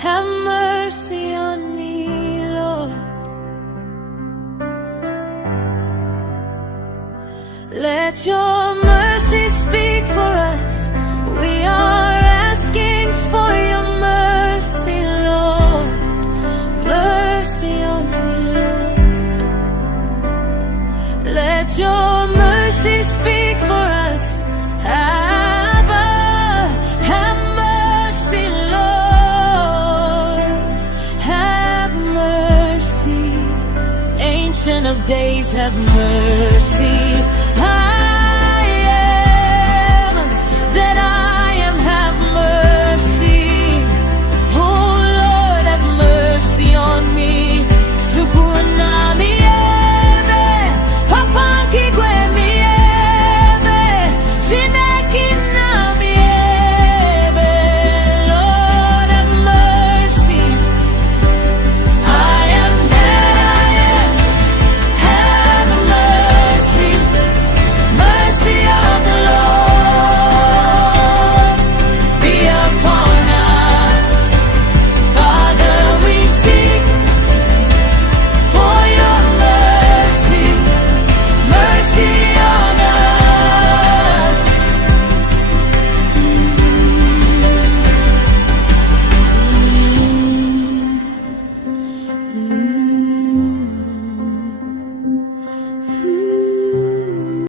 have mercy on me, Lord. Let your mercy speak for us. We are asking for your mercy, Lord. Mercy on me, Lord. Let your mercy speak for us. Abba, have mercy, Lord. Have mercy. Ancient of days, have mercy.